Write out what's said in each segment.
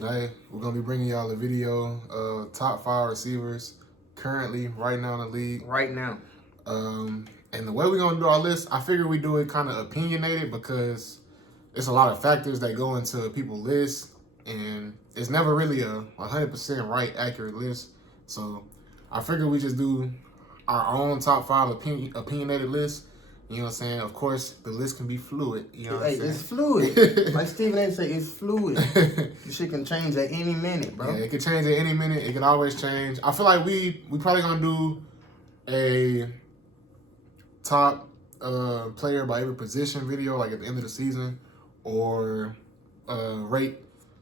Today, we're going to be bringing y'all a video of top 5 receivers currently right now in the league. Right now. And the way we're going to do our list, I figure we do it kind of opinionated because it's a lot of factors that go into people's lists, and it's never really a 100% right, accurate list. So I figure we just do our own top 5 opinionated list. You know what I'm saying? Of course, the list can be fluid. You know what I'm saying? It's fluid. Like Stephen A. say, it's fluid. This shit can change at any minute, bro. Yeah, it could change at any minute. It could always change. I feel like we probably gonna do a top player by every position video, like at the end of the season, or rate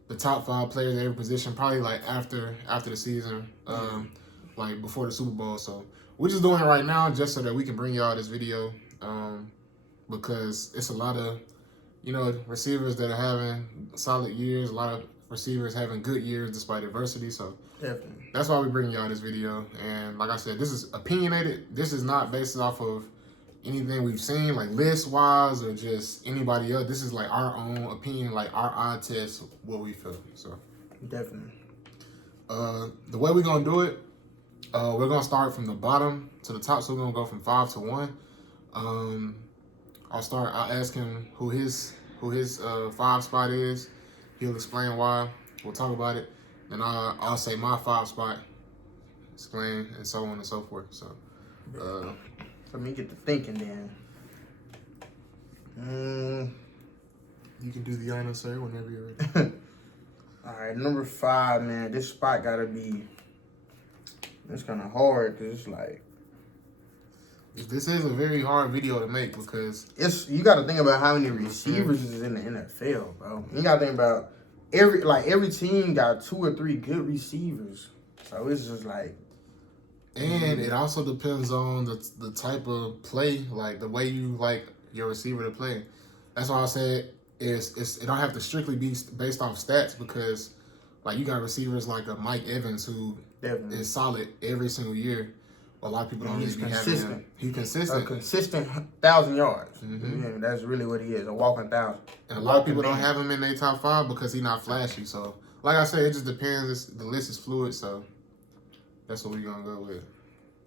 the top 5 players at every position, probably like after the season, like before the Super Bowl. So we're just doing it right now just so that we can bring y'all this video. Because it's a lot of, receivers that are having solid years, a lot of receivers having good years despite adversity. So definitely, that's why we're bringing y'all this video. And like I said, this is opinionated. This is not based off of anything we've seen, like list-wise or just anybody else. This is like our own opinion, like our eye test, what we feel. So definitely. The way we're going to do it, we're going to start from the bottom to the top. So we're going to go from 5 to 1. I'll ask him who his 5 spot is. He'll explain why. We'll talk about it. And I'll say my 5 spot, explain, and so on and so forth. So, let me get to thinking then. You can do the honor, sir, whenever you're ready. All right, number 5, man. This spot gotta be. It's kind of hard because it's like. This is a very hard video to make because you got to think about how many receivers is in the NFL, bro. You got to think about every team got 2 or 3 good receivers, so it's just like. And it also depends on the type of play, like the way you like your receiver to play. That's why I said it don't have to strictly be based off stats because like you got receivers like a Mike Evans who is solid every single year. A lot of people don't he's really consistent. have him. He's consistent. A consistent 1,000 yards. Mm-hmm. Yeah, that's really what he is, a walking 1,000. And a lot of people don't have him in their top 5 because he's not flashy. So, like I said, it just depends. The list is fluid, so that's what we're going to go with.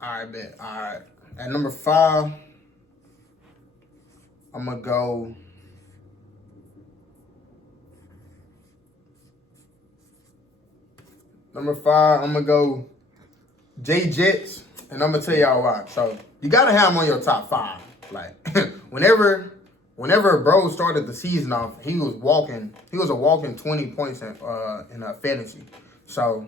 All right, bet. All right. At number 5, I'm going to go... Number 5, I'm going to go Jay Jets. And I'm gonna tell y'all why. So you gotta have him on your top 5. Like whenever bro started the season off, he was a walking 20 points in fantasy. So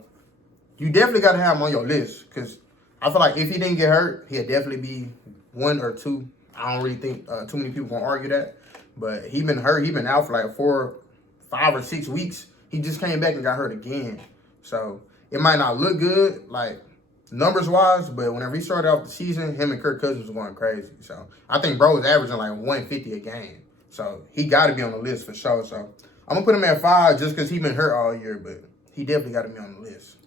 you definitely gotta have him on your list because I feel like if he didn't get hurt, he'd definitely be 1 or 2. I don't really think too many people gonna argue that. But he been hurt. He been out for like 4, 5 or 6 weeks. He just came back and got hurt again. So it might not look good, like numbers wise, but whenever he started off the season, him and Kirk Cousins was going crazy. So I think bro was averaging like 150 a game. So he got to be on the list for sure. So I'm gonna put him at 5 just because he been hurt all year, but he definitely got to be on the list.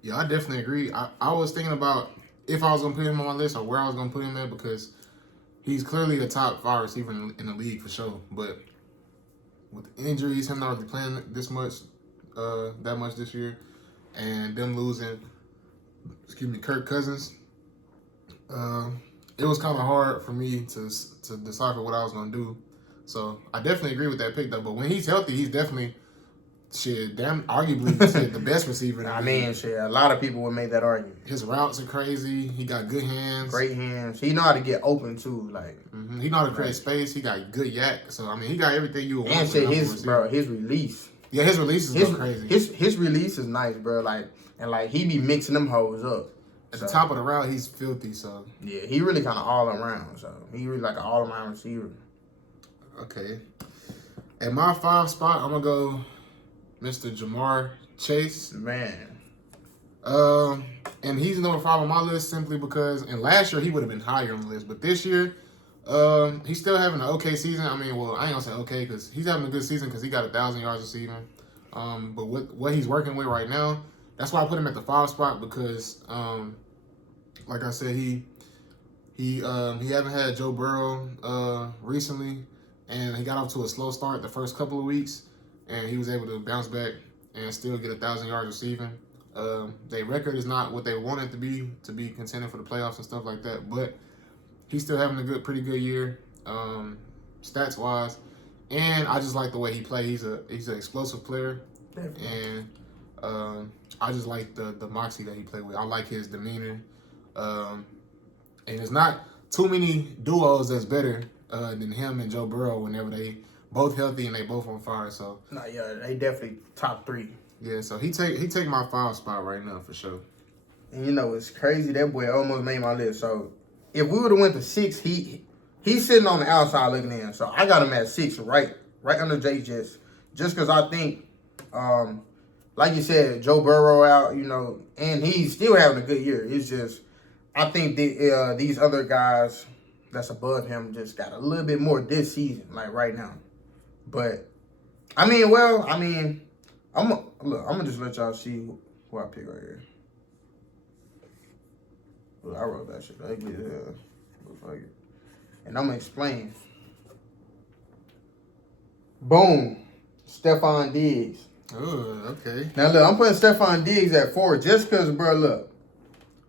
Yeah, I definitely agree. I was thinking about if I was gonna put him on my list or where I was gonna put him at because he's clearly the top 5 receiver in the league for sure. But with injuries, him not really playing that much this year, and them losing. Kirk Cousins. It was kind of hard for me to decipher what I was gonna do. So I definitely agree with that pick though. But when he's healthy, he's definitely arguably the best receiver. I mean, a lot of people would make that argument. His routes are crazy. He got good hands. Great hands. He know how to get open too. Like he know how to create space. He got good yak. So I mean, he got everything you would want. And his release. Yeah, his release is crazy. His release is nice, bro. Like he be mixing them hoes up. At the top of the route, he's filthy. So yeah, he really kind of all around. So he really like an all around receiver. Okay. At my 5 spot, I'm gonna go Mr. Ja'Marr Chase. Man. And he's number 5 on my list simply because, and last year he would have been higher on the list, but this year, he's still having an okay season. I mean, well, I ain't gonna say okay because he's having a good season because he got 1,000 yards receiving. But what he's working with right now, that's why I put him at the 5 spot because, like I said, he haven't had Joe Burrow recently, and he got off to a slow start the first couple of weeks, and he was able to bounce back and still get 1,000 yards receiving. Their record is not what they want it to be contending for the playoffs and stuff like that. But he's still having a pretty good year, stats wise. And I just like the way he plays. He's an explosive player, Definitely. and I just like the moxie that he played with. I like his demeanor, and there's not too many duos that's better than him and Joe Burrow whenever they both healthy and they both on fire. So Yeah, they definitely top 3. yeah, so he take my 5 spot right now for sure. And you know, it's crazy. That boy almost made my list. So if we would have went to 6, he's sitting on the outside looking in. So I got him at 6, right under Jay Jets. Just because I think, like you said, Joe Burrow out, you know, and he's still having a good year. It's just, I think these other guys that's above him just got a little bit more this season, like right now. But I'm gonna just let y'all see who I pick right here. Look, I wrote that shit ugly as hell. Fuck it. And I'm gonna explain. Boom. Stephon Diggs. Oh, okay. Now look, I'm putting Stephon Diggs at 4 just because, bro, look.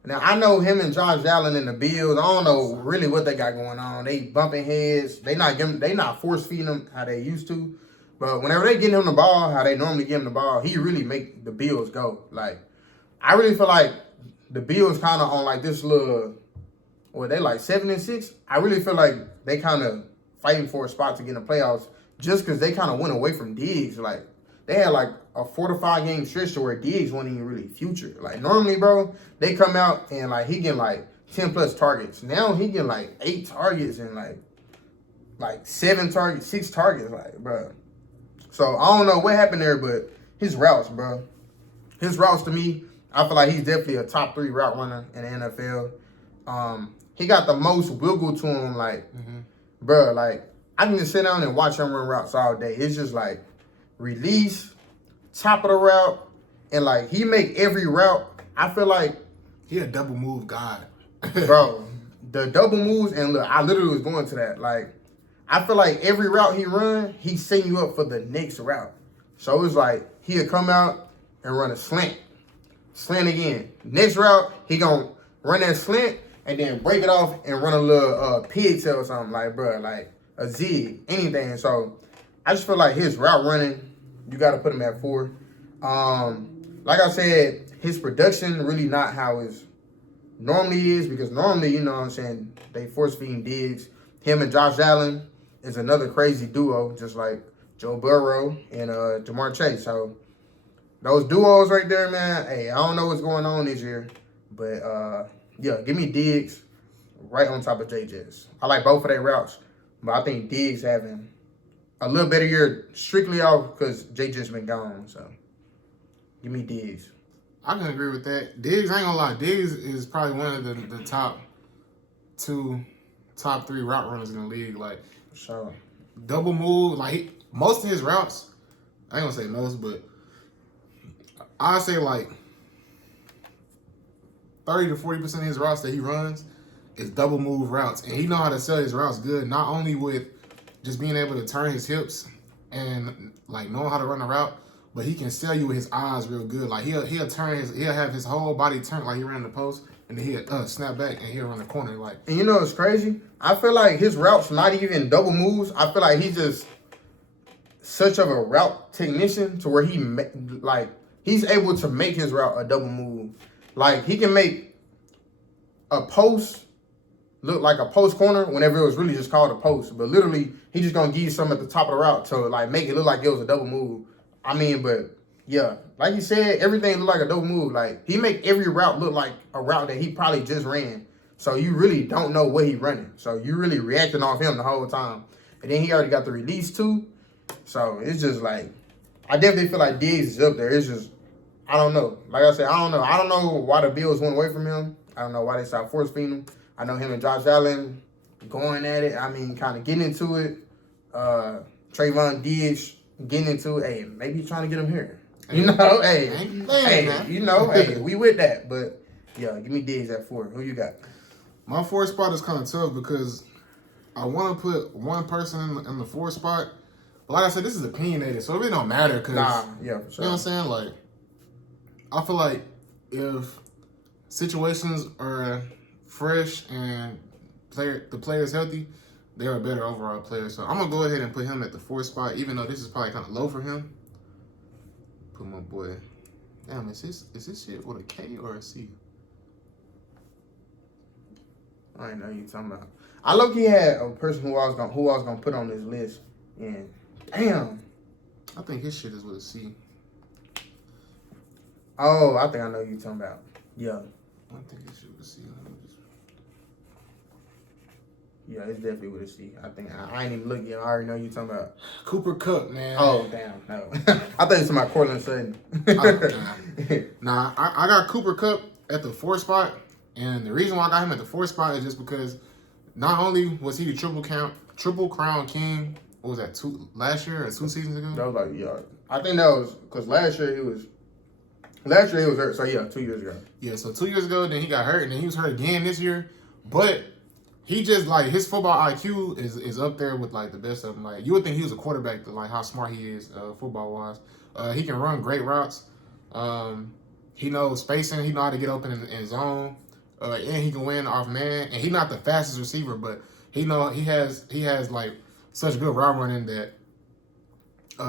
Now I know him and Josh Allen and the Bills. I don't know really what they got going on. They bumping heads. They not force feeding him how they used to. But whenever they get him the ball, how they normally give him the ball, he really make the Bills go. Like, I really feel like the Bills kind of on like this little, they like 7-6. I really feel like they kind of fighting for a spot to get in the playoffs just because they kind of went away from Diggs. Like, they had like a 4 to 5 game stretch to where Diggs wasn't even really future. Like, normally, bro, they come out and like he getting like 10 plus targets. Now he getting like 8 targets and like 7 targets, 6 targets. Like, bro. So I don't know what happened there, but his routes, bro. His routes to me, I feel like he's definitely a top 3 route runner in the NFL. He got the most wiggle to him, like, bro, like, I can just sit down and watch him run routes all day. It's just like release, top of the route, and like he make every route. I feel like he a double move god. Bro, the double moves, and look, I literally was going to that. Like, I feel like every route he run, he's setting you up for the next route. So it's like he'll come out and run a slant again. Next route, he gonna run that slant and then break it off and run a little pigtail or something, like, bro, like a zig, anything. So I just feel like his route running, you got to put him at 4. Like I said, his production really not how it normally is, because normally, you know what I'm saying, they force feeding Diggs. Him and Josh Allen is another crazy duo, just like Joe Burrow and Jamar Chase. So those duos right there, man, hey, I don't know what's going on this year, but yeah, give me Diggs right on top of Jay Jets. I like both of their routes, but I think Diggs having a little better year strictly off because Jay Jets been gone. So give me Diggs. I can agree with that. Diggs, I ain't gonna lie, Diggs is probably one of the top 3 route runners in the league. Like, So double move, like most of his routes, I ain't gonna say most, but I say like 30 to 40% of his routes that he runs is double move routes, and he know how to sell his routes good. Not only with just being able to turn his hips and like knowing how to run a route, but he can sell you with his eyes real good. Like he'll have his whole body turned like he ran the post, and then he'll snap back and he'll run the corner. Like, and you know what's crazy? I feel like his routes not even double moves. I feel like he's just such of a route technician to where he's able to make his route a double move. Like, he can make a post look like a post corner whenever it was really just called a post. But literally, he just gonna give you something at the top of the route to like make it look like it was a double move. I mean, but yeah, like you said, everything look like a double move. Like, he make every route look like a route that he probably just ran. So you really don't know what he running. So you really reacting off him the whole time. And then he already got the release too. So it's just like, I definitely feel like Diggs is up there. It's just, I don't know. Like I said, I don't know. I don't know why the Bills went away from him. I don't know why they stopped force feeding him. I know him and Josh Allen going at it. I mean, kind of getting into it. Trayvon Diggs getting into it. Hey, maybe trying to get him here. You know, hey, we with that. But yeah, give me Diggs at 4. Who you got? my 4th spot is kind of tough because I want to put one person in the 4th spot, But like I said, this is opinionated, so it really don't matter. Cause yeah, for sure. you know what I'm saying? Like, I feel like if situations are fresh and the player's healthy, they're a better overall player. So I'm gonna go ahead and put him at the 4th spot, even though this is probably kind of low for him. Put my boy. Damn, is this shit with a K or a C? I ain't know you talking about. I low-key had a person who I was gonna put on this list, and damn. I think his shit is with a C. Oh, I think I know you talking about. Yeah. I think his shit with a C. Yeah, it's definitely with a C. I think I ain't even looked yet. I already know you talking about Cooper Kupp, man. Oh, damn, no. I thought you was talking about Cortland Sutton. Nah, I got Cooper Kupp at the 4th spot, and the reason why I got him at the 4th spot is just because not only was he the triple crown king, what was that, last year or 2 seasons ago? That was like, yeah. I think that was because last year he was hurt. So yeah, 2 years ago. Yeah, so 2 years ago, then he got hurt, and then he was hurt again this year. But he just, like, his football IQ is up there with, like, the best of them. Like, you would think he was a quarterback, to, like, how smart he is football-wise. He can run great routes. He knows spacing. He know how to get open in zone. And he can win off man. And he's not the fastest receiver, but he has, like, such good route running that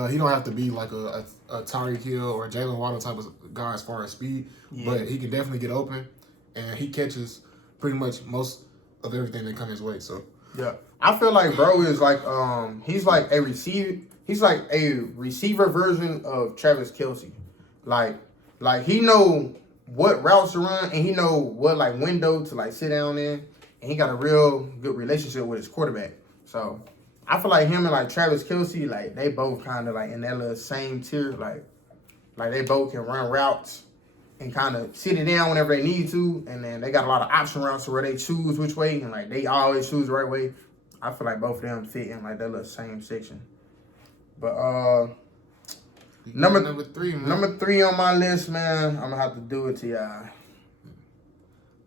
he don't have to be, like, a Tyreek Hill or Jalen Waddle type of guy as far as speed. Yeah. But he can definitely get open. And he catches pretty much most of everything that comes his way. So yeah, I feel like bro is like he's like a receiver version of Travis Kelce. Like he know what routes to run and he know what like window to like sit down in, and he got a real good relationship with his quarterback. So I feel like him and like Travis Kelce, like they both kind of like in that little same tier. Like they both can run routes and kind of sit it down whenever they need to, and then they got a lot of option routes where they choose which way, and like they always choose the right way. I feel like both of them fit in like that little same section. But number 3, man. Number 3 on my list, man. I'm gonna have to do it to y'all.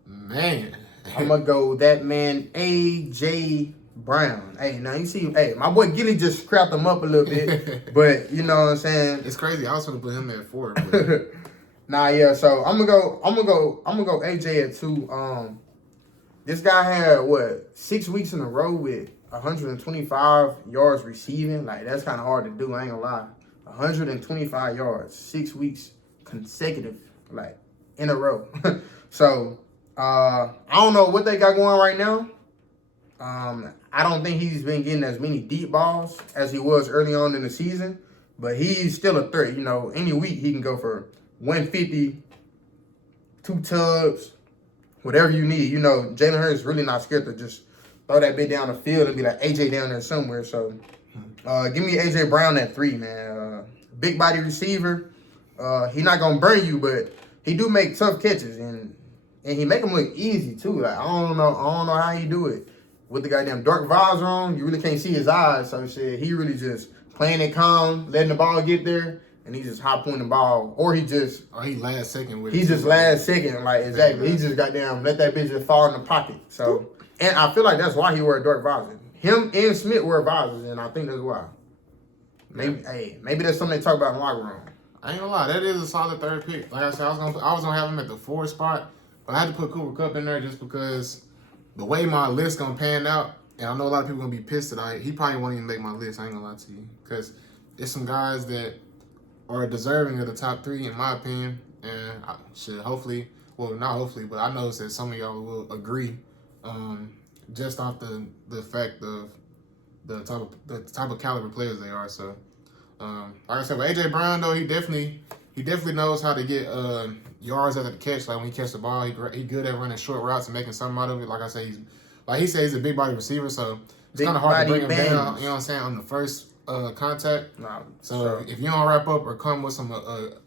Man, I'm gonna go that man AJ Brown. Hey, now you see, hey, my boy Gilly just scrapped him up a little bit, but you know what I'm saying. It's crazy. I was gonna put him at 4. But... Nah, yeah. So I'm gonna go AJ at 2. This guy had 6 weeks in a row with 125 yards receiving. Like that's kind of hard to do. I ain't gonna lie. 125 yards, 6 weeks consecutive, like in a row. So I don't know what they got going right now. I don't think he's been getting as many deep balls as he was early on in the season, but he's still a threat. You know, any week he can go for 150, 2 tubs, whatever you need. You know, Jalen Hurts is really not scared to just throw that bit down the field and be like AJ down there somewhere. So give me AJ Brown at 3, man. Big body receiver. He not gonna burn you, but he do make tough catches and he make them look easy too. Like I don't know how he do it with the goddamn dark visor on. You really can't see his eyes, so shit. He really just playing it calm, letting the ball get there. And he just hop on the ball, or he last second with it. He just last second, like exactly. He just goddamn let that bitch just fall in the pocket. So, and I feel like that's why he wear a dark visor. Him and Smith wear visors, and I think that's why. Maybe that's something they talk about in the locker room. I ain't gonna lie, that is a solid 3rd pick. Like I said, I was gonna have him at the 4th spot, but I had to put Cooper Kupp in there just because the way my list gonna pan out, and I know a lot of people gonna be pissed that he probably won't even make my list. I ain't gonna lie to you, because there's some guys that are deserving of the top 3 in my opinion, and hopefully, well not hopefully, but I know that some of y'all will agree, just off the fact of the type of caliber players they are. So, like I said, with AJ Brown though, he definitely knows how to get yards after the catch. Like when he catch the ball, he good at running short routes and making something out of it. Like I say, he's a big body receiver, so it's kind of hard to bring him down. You know what I'm saying, on the first contact. Nah, so sure. If you don't wrap up or come with some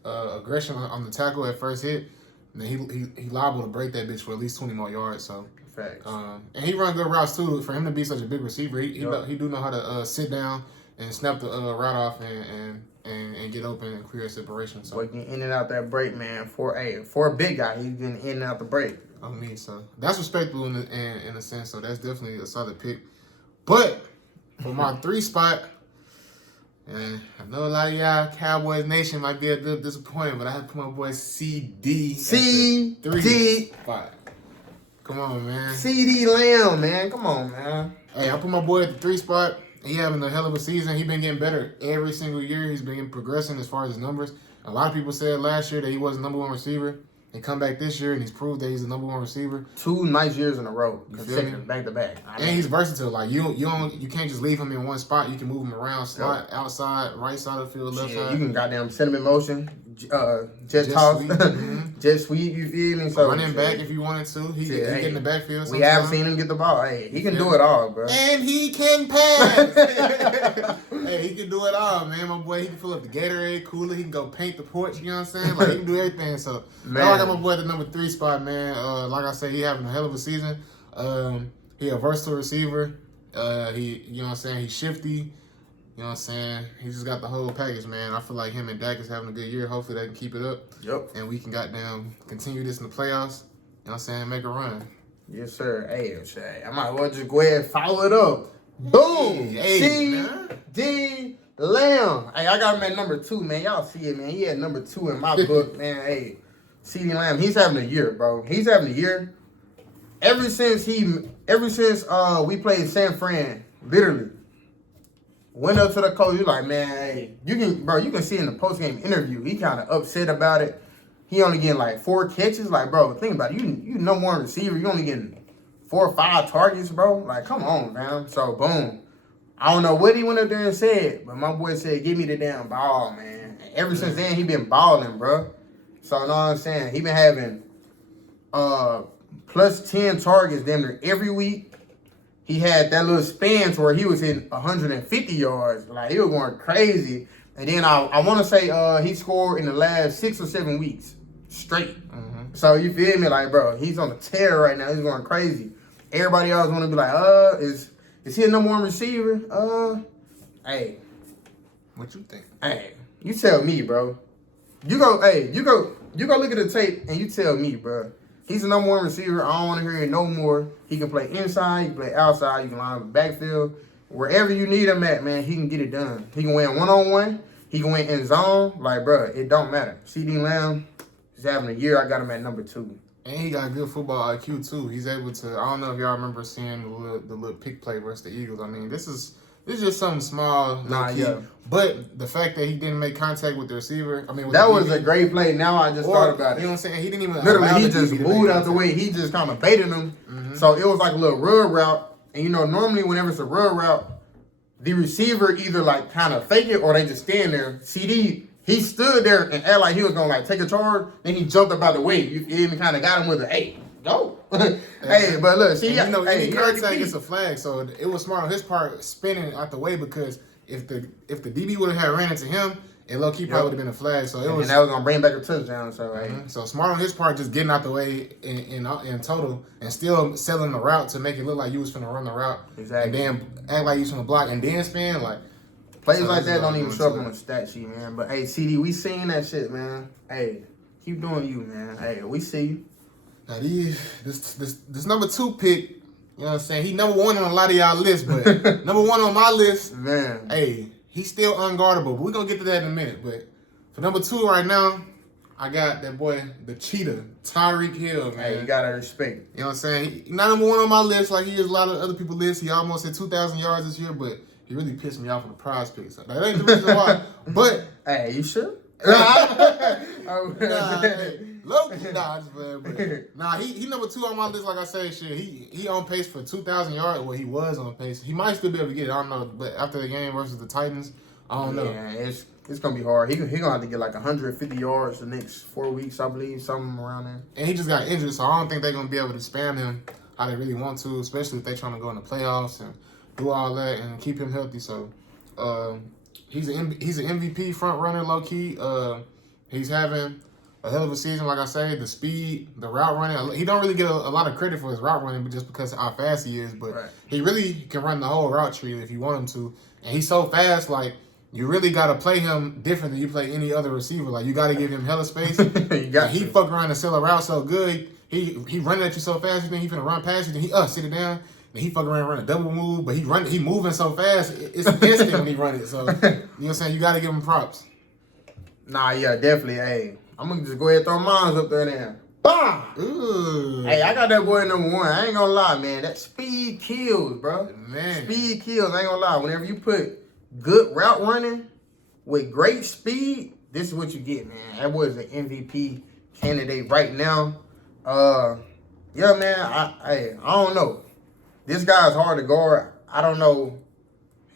aggression on the tackle at first hit, then he liable to break that bitch for at least 20 more yards. So facts. And he run good routes too. For him to be such a big receiver, he do know how to sit down and snap the route off and get open and create separation. So getting in and out that break, man. For a big guy, he's getting in and out the break. I mean, so that's respectable in a sense. So that's definitely a solid pick. But for my 3 spot, And I know a lot of y'all Cowboys Nation might be a little disappointed, but I had to put my boy CD CD. spot. Come on, man. CeeDee Lamb, man. Come on, man. Hey, I put my boy at the 3 spot. He having a hell of a season. He been getting better every single year. He's been progressing as far as his numbers. A lot of people said last year that he wasn't number 1 receiver. He come back this year and he's proved that he's the number 1 receiver. 2 nice years in a row, You feel consecutive, me? back to back. And he's versatile. Like you can't just leave him in one spot. You can move him around, slot, outside, right side of the field, left side. You can goddamn send him in motion, jet toss, sweep. jet sweep. You feel me? So Running back if you wanted to. He get in the backfield. We have seen him get the ball. Hey, he can do it all, bro. And he can pass. Hey, he can do it all, man. My boy, he can fill up the Gatorade cooler. He can go paint the porch. You know what I'm saying? Like he can do everything. So now I got my boy at the number 3 spot, man. Like I said, he having a hell of a season. He a versatile receiver. He, you know what I'm saying? He's shifty. You know what I'm saying? He just got the whole package, man. I feel like him and Dak is having a good year. Hopefully they can keep it up. Yep. And we can goddamn continue this in the playoffs. You know what I'm saying? Make a run. Yes, sir. Hey, I might well just go ahead and follow it up. Boom! Hey, CD Lamb. Hey, I got him at number 2, man. Y'all see it, man. He had number 2 in my book, man. Hey, CD Lamb, he's having a year, bro. He's having a year. Ever since we played San Fran, literally went up to the coach. He's like, man, hey, you can see in the post game interview, he kind of upset about it. He only getting like 4 catches. Like, bro, think about it. You number 1 receiver. You only getting 4 or 5 targets, bro. Like, come on, man. So, boom. I don't know what he went up there and said, but my boy said, give me the damn ball, man. And ever since then, he been balling, bro. So, you know what I'm saying? He been having plus 10 targets damn near every week. He had that little spans where he was in 150 yards. Like, he was going crazy. And then I want to say he scored in the last 6 or 7 weeks straight. Mm-hmm. So you feel me? Like, bro, he's on the tear right now. He's going crazy. Everybody else want to be like, is he a number 1 receiver? Hey. What you think? Hey, you tell me, bro. You go look at the tape and you tell me, bro. He's the number 1 receiver. I don't want to hear it no more. He can play inside. He can play outside. You can line up the backfield. Wherever you need him at, man, he can get it done. He can win one-on-one. He can win in zone. Like, bro, it don't matter. CD Lamb is having a year. I got him at number 2. And he got good football IQ, too. He's able to, I don't know if y'all remember seeing the little pick play versus the Eagles. I mean, this is just something small. Yeah. But the fact that he didn't make contact with the receiver, I mean, with that the was DB, a great play. Now I just thought about it. You know what I'm saying? He didn't even literally, allow he the just DB to moved make out the way. He just kind of baited him. Mm-hmm. So it was like a little rub route. And, you know, normally whenever it's a rub route, the receiver either, like, kind of fake it or they just stand there. CD, he stood there and acted like he was going to, like, take a charge. Then he jumped up out the way. You feel me? Kind of got him with a, hey, go. Hey, but look, see, and, you know, hey, any contact gets a flag. So it was smart on his part spinning out the way because if the DB would have ran into him, it low key probably would have been a flag. So and that was gonna bring back a touchdown. So so smart on his part, just getting out the way in total, and still selling the route to make it look like you was finna run the route, exactly, and then act like you was finna block and then spin like. Plays like that don't even show up on the stat sheet, man. But hey, CD, we seen that shit, man. Hey, keep doing you, man. Hey, we see you. Now this number 2 pick, you know what I'm saying? He number 1 on a lot of y'all lists, but number 1 on my list, man. Hey, he's still unguardable, but we're gonna get to that in a minute. But for number 2 right now, I got that boy, the cheetah, Tyreek Hill, man. Hey, you gotta respect. You know what I'm saying? He's not number 1 on my list like he is a lot of other people's lists. He almost hit 2,000 yards this year, but he really pissed me off on the prize picks. That ain't the reason why. But hey, you sure? He number 2 on my list. Like I said, shit, he on pace for 2,000 yards. Well, he was on pace. He might still be able to get it. I don't know. But after the game versus the Titans, I don't know. Yeah, it's gonna be hard. He gonna have to get like 150 yards the next 4 weeks, I believe, something around there. And he just got injured, so I don't think they're gonna be able to spam him how they really want to, especially if they're trying to go in the playoffs and do all that and keep him healthy. So he's an MVP front runner, low key. He's having a hell of a season, like I say. The speed, the route running. He don't really get a lot of credit for his route running, but just because of how fast he is. But he really can run the whole route tree if you want him to. And he's so fast, like you really got to play him different than you play any other receiver. Like you got to give him hella space. He fuck around and sell a route so good. He running at you so fast, you think he finna run past you. Then he sit it down. and he fucking run a double move, but he moving so fast, it's instant when he run it. So, you know what I'm saying? You got to give him props. Nah, yeah, definitely. Hey, I'm going to just go ahead and throw mines up there now. Bah! Ooh. Hey, I got that boy number 1. I ain't gonna lie, man. That speed kills, bro. Man. Speed kills. I ain't gonna lie. Whenever you put good route running with great speed, this is what you get, man. That boy is an MVP candidate right now. Yeah, man. I don't know. This guy's hard to guard. I don't know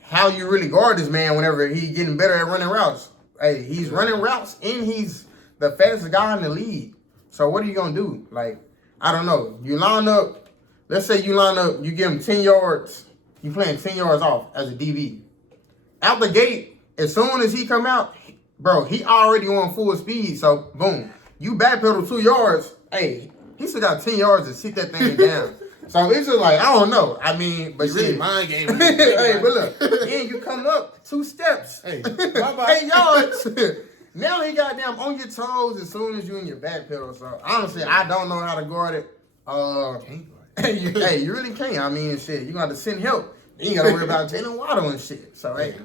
how you really guard this man whenever he getting better at running routes. Hey, he's running routes and he's the fastest guy in the league. So what are you going to do? Like, I don't know. You line up, let's say you line up, you give him 10 yards. You playing 10 yards off as a DB. Out the gate, as soon as he come out, bro, he already on full speed. So, boom. You backpedal 2 yards. Hey, he still got 10 yards to sit that thing down. So, it's just like, I don't know. I mean, but You really mind game. hey, but look, then you come up 2 steps. Hey, bye-bay. 8 yards. Now he got them on your toes as soon as you in your back pedal. So honestly, I don't know how to guard it. Hey, you really can't. I mean, shit, you gonna have to send help. You ain't gotta worry about Jalen Waddle and shit. So hey,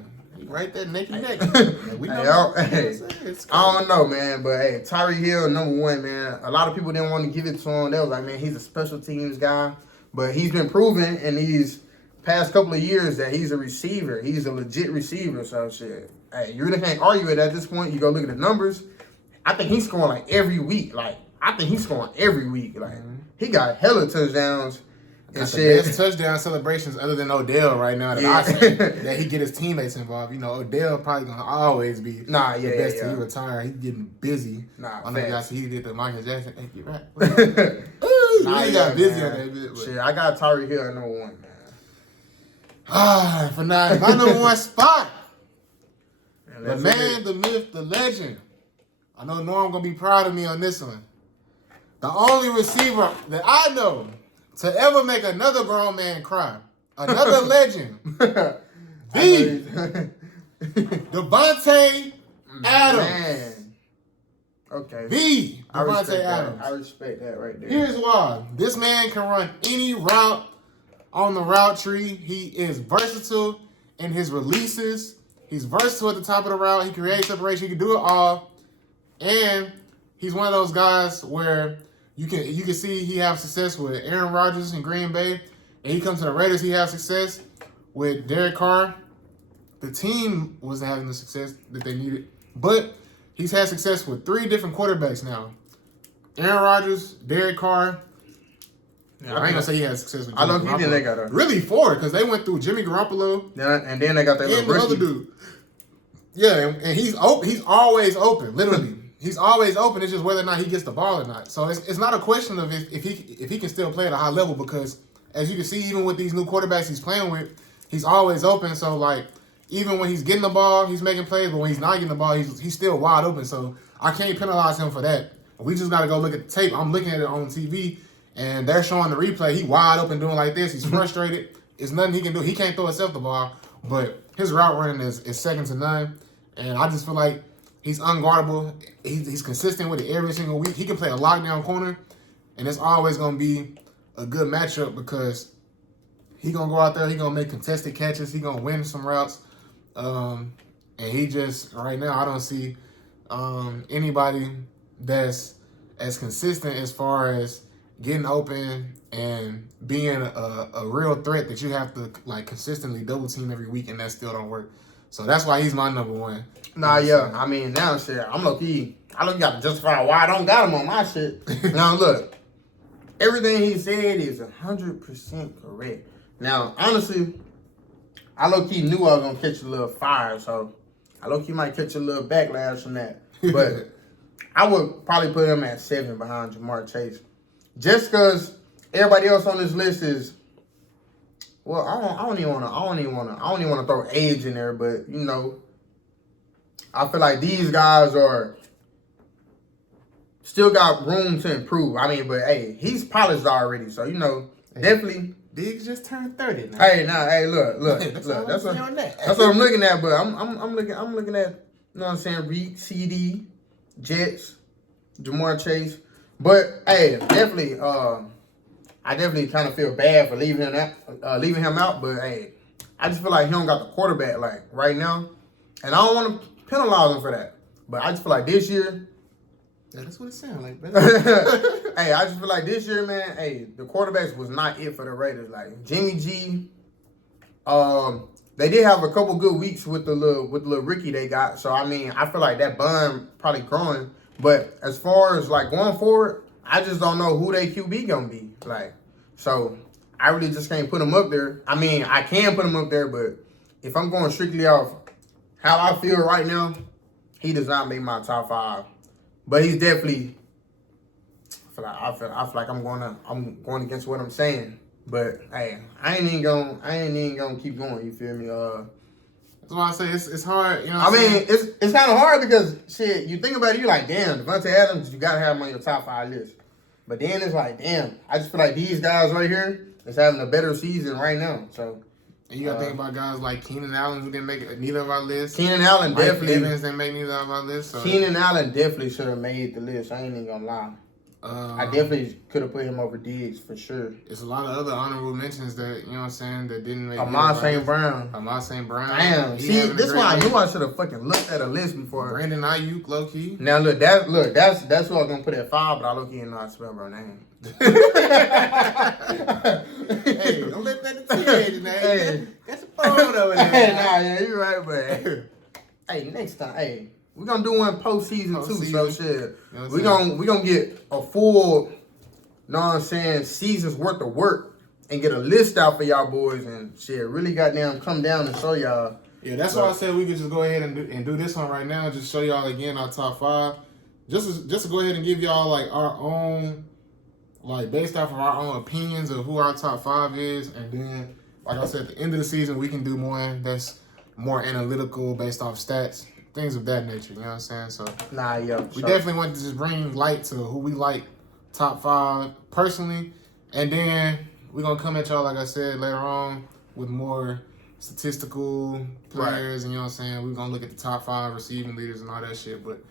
right there, neck and neck. We know. Hey, I don't know, man, but hey, Tyreek Hill, number 1, man. A lot of people didn't want to give it to him. They was like, man, he's a special teams guy, but he's been proven in these past couple of years that he's a receiver. He's a legit receiver. So shit. Hey, you really can't argue it at this point. You go look at the numbers. I think he's scoring like every week. Like, he got hella touchdowns and shit. The best touchdown celebrations other than Odell right now that I see that he get his teammates involved. You know, Odell probably gonna always be the best till he retire. He getting busy. I know y'all see he did the Michael Jackson. Hey, get right. He got busy on that bit. Shit, I got Tyreek Hill at number 1, man. For now, my number 1 spot. The man, the myth, the legend. I know Norm gonna be proud of me on this one. The only receiver that I know to ever make another grown man cry. Another legend. Devontae Adams. Man. Okay. Devontae Adams. I respect that right there. Here's why. This man can run any route on the route tree. He is versatile in his releases. He's versatile at the top of the route. He creates separation. He can do it all. And he's one of those guys where you can see he have success with Aaron Rodgers in Green Bay. And he comes to the Raiders, he has success with Derek Carr. The team wasn't having the success that they needed. But he's had success with 3 different quarterbacks now. Aaron Rodgers, Derek Carr. I ain't gonna say he had success with Jimmy Garoppolo. I know they got really 4, because they went through Jimmy Garoppolo. And then they got that little other dude. Yeah, and he's open. He's always open, literally. He's always open. It's just whether or not he gets the ball or not. So it's not a question of if he can still play at a high level, because as you can see, even with these new quarterbacks he's playing with, he's always open. So like even when he's getting the ball, he's making plays, but when he's not getting the ball, he's still wide open. So I can't penalize him for that. We just gotta go look at the tape. I'm looking at it on TV, and they're showing the replay. He wide open doing like this. He's frustrated. It's nothing he can do. He can't throw himself the ball, but his route running is second to none. And I just feel like he's unguardable. He's consistent with it every single week. He can play a lockdown corner, and it's always going to be a good matchup because he going to go out there, he going to make contested catches, he going to win some routes. And he just, right now, I don't see anybody that's as consistent as far as getting open and being a real threat that you have to like consistently double team every week, and that still don't work. So that's why he's my number 1. Nah, yeah. I mean, now shit, I'm low-key. I got to justify why I don't got him on my shit. Now, look. Everything he said is 100% correct. Now, honestly, I low-key knew I was going to catch a little fire, so I low-key might catch a little backlash from that. But I would probably put him at 7 behind Ja'Marr Chase. Just because everybody else on this list is, well, I don't even want to throw age in there, but you know, I feel like these guys are still got room to improve. I mean, but hey, he's polished already, so you know, definitely. Diggs just turned 30 now. Hey, look. That's what I'm looking at. But I'm looking at, you know what I'm saying, Reed, CD, Jets, Ja'Marr Chase. But hey, definitely, I definitely kind of feel bad for leaving him out. But hey, I just feel like he don't got the quarterback like right now, and I don't want to penalize him for that. But I just feel like this year. Yeah, that's what it sounds like, man. Hey, I just feel like this year, man. Hey, the quarterbacks was not it for the Raiders. Like Jimmy G. They did have a couple good weeks with the little Ricky they got. So I mean, I feel like that bun probably growing. But as far as like going forward, I just don't know who they QB gonna be. Like, so I really just can't put him up there. I mean, I can put him up there, but if I'm going strictly off how I feel right now, he does not make my top 5. But he's definitely. I feel like I'm going against what I'm saying. But hey, I ain't even gonna keep going. You feel me? That's why I say it's hard. You know. I mean, it's kind of hard because shit. You think about it, you like, damn, Devontae Adams, you gotta have him on your top 5 list. But then it's like, damn, I just feel like these guys right here is having a better season right now. So. And you gotta think about guys like Keenan Allen, who didn't make neither of our lists. Keenan Allen Mike definitely. Evans didn't make neither of our lists. So. Keenan Allen definitely should have made the list. I ain't even gonna lie. I definitely could have put him over Diggs for sure. It's a lot of other honorable mentions that, you know what I'm saying, that didn't make Amon St. Brown. Amon St. Brown. Damn. See, this one I knew I should have fucking looked at a list before. Brandon Ayuk, low key. Now that's who I was gonna put at 5, but I low key didn't know how to spell bro name. Hey, don't let that deteriorate you, man. Hey. That's a phone over there. Hey, nah, yeah, you're right, but hey, next time, hey, we're gonna do one postseason too. So shit, you know we gonna get a full, know what I'm saying, season's worth of work and get a list out for y'all boys and shit. Really goddamn come down and show y'all. Yeah, that's why I said we could just go ahead and do this one right now. Just show y'all again our top 5. Just to go ahead and give y'all like our own, like based off of our own opinions of who our top 5 is, and then like I said, at the end of the season we can do more that's more analytical based off stats, things of that nature. You know what I'm saying? So Nah, yeah, we definitely want to just bring light to who we like top 5 personally, and then we're gonna come at y'all like I said later on with more statistical players, and you know what I'm saying. We're gonna look at the top 5 receiving leaders and all that shit, but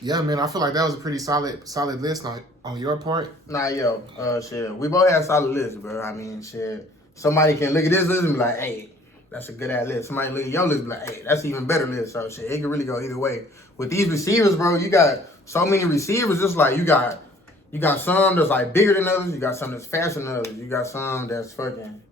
yeah, man, I feel like that was a pretty solid list on your part. Nah, yo, shit. We both had solid lists, bro. I mean, shit. Somebody can look at this list and be like, hey, that's a good ass list. Somebody look at your list and be like, hey, that's an even better list. So shit, it can really go either way. With these receivers, bro, you got so many receivers. Just like you got some that's like bigger than others. You got some that's faster than others. You got some that's fucking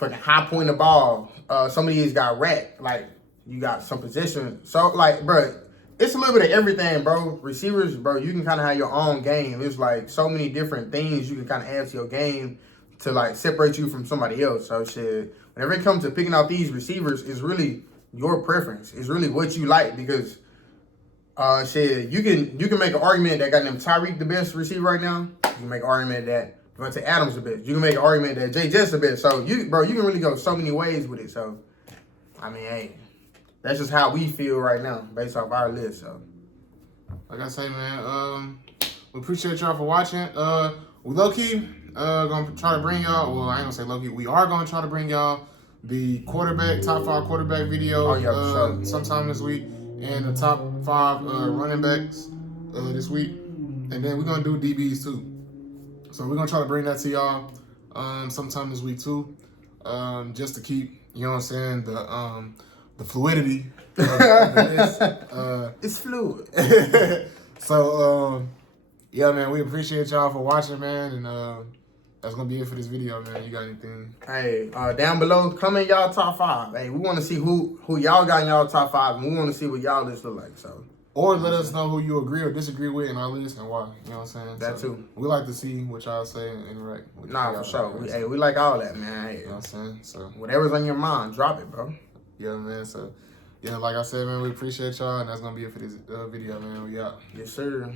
high point the ball. Some of these got rack. Like you got some position. So like, bro. It's a little bit of everything, bro. Receivers, bro, you can kind of have your own game. It's like so many different things you can kind of add to your game to like separate you from somebody else. So shit, whenever it comes to picking out these receivers, it's really your preference. It's really what you like because shit, you can make an argument that got them Tyreek the best receiver right now. You can make an argument that Devontae Adams the best. You can make an argument that Jay Jet's the best. So you can really go so many ways with it. So I mean, hey. That's just how we feel right now, based off our list. So, like I say, man, we appreciate y'all for watching. We low key gonna try to bring y'all. Well, I ain't gonna say low key. We are gonna try to bring y'all the top 5 quarterback video sometime this week, and the top 5 running backs this week, and then we're gonna do DBs too. So we're gonna try to bring that to y'all sometime this week too, just to keep, you know what I'm saying, the fluidity of the list. It's fluid. So, yeah, man, we appreciate y'all for watching, man, and that's gonna be it for this video, man. You got anything? Hey, down below, comment y'all top 5. Hey, we want to see who y'all got in y'all top 5, and we want to see what y'all list look like. So, or let us know who you agree or disagree with in our list and why. You know what I'm saying? That too. We like to see what y'all say and interact. Nah, for sure. We like all that, man. Hey, you know what I'm saying? So, whatever's on your mind, drop it, bro. Yeah, man. So, yeah, like I said, man, we appreciate y'all, and that's gonna be it for this video, man. We out. Yes, sir.